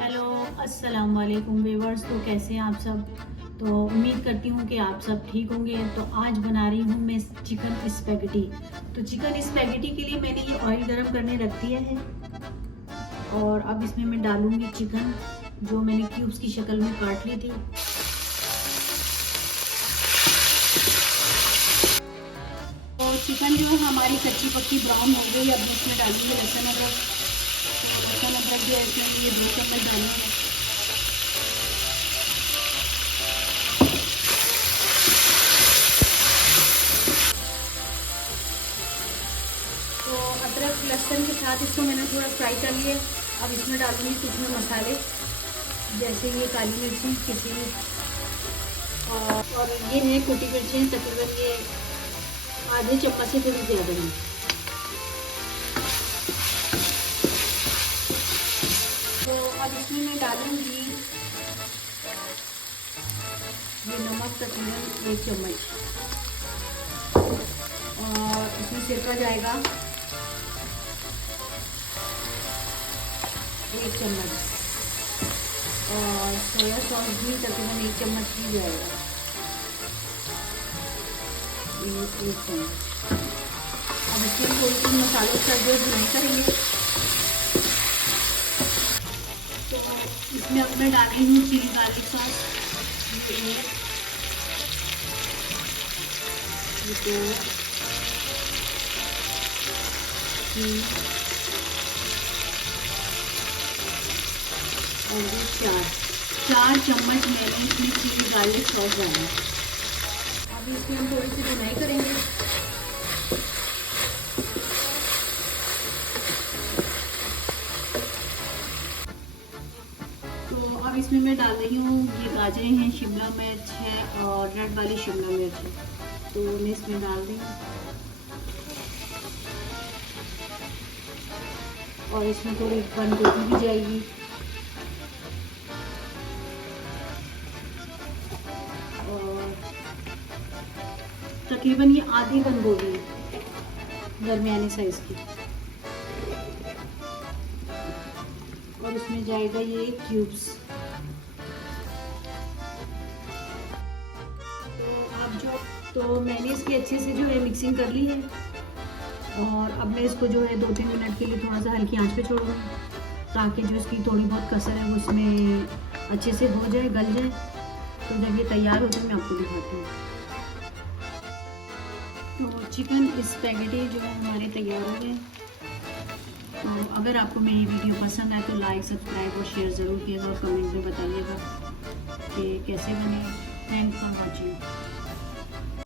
Hello, अस्सलाम वालेकुम viewers. तो कैसे हैं आप सब? तो उम्मीद करती हूँ कि आप सब ठीक होंगे। तो आज बना रही हूँ मैं चिकन स्पैगेटी। तो चिकन स्पैगेटी के लिए मैंने ये ऑयल गरम करने रख दिया है और अब इसमें मैं डालूंगी चिकन जो मैंने क्यूब्स की शक्ल में काट ली थी। तो चिकन जो हमारी कच्ची पक्की ब्राउन हो गई, अब इसमें डालूंगी लहसुन अदरक। लहसुन अदरक जो है इसमें ये 2 चम्मच डालूंगी। तो अदरक लहसुन के साथ इसको मैंने थोड़ा फ्राई कर लिया। अब इसमें डालूंगी कुछ में मसाले, जैसे ये काली मिर्ची किसी और ये है कुटी मिर्ची, तकरीबन ये आधे चम्मच से थोड़ी ज़्यादा है। तो अब इसमें मैं डालूंगी ये नमक, तकरीबन 1 चम्मच, और इसमें सिरका जाएगा 1 चम्मच, और सोया सॉस भी तकरीबन 1 चम्मच ही जाएगा। 1 चम्मच। अब इसमें थोड़ी सी मसालों का जो भुनाई करेंगे। तो इसमें अब मैं डाल रही हूँ चिली गार्लिक सॉस। ये 2, 3 और ये 4 चम्मच मैंने इसमें चिली गार्लिक सॉस डाला। अब इसमें हम थोड़ी सी भुनाई करेंगे। तो अब इसमें मैं डाल रही हूँ ये गाजरें हैं, शिमला मिर्च है और रेड वाली शिमला मिर्च है, तो मैं इसमें डाल रही हूँ। और इसमें थोड़ी बंद गोभी भी जाएगी। और तकरीबन ये आधी बंद गोभी है, दरमियानी साइज की। और इसमें जाएगा ये क्यूब्स। तो मैंने इसकी अच्छे से जो है मिक्सिंग कर ली है, और अब मैं इसको जो है 2-3 मिनट के लिए थोड़ा सा हल्की आंच पे छोड़ूंगी, ताकि जो इसकी थोड़ी बहुत कसर है वो उसमें अच्छे से हो जाए, गल जाए। तो जब ये तैयार हो जाए मैं आपको दिखाती हूँ। तो चिकन स्पैगेटी जो है हमारे तैयार हो गए। तो अगर आपको मेरी वीडियो पसंद आए तो लाइक, सब्सक्राइब और शेयर ज़रूर कीजिएगा, और कमेंट में बताइएगा कि कैसे बने। थैंक्स।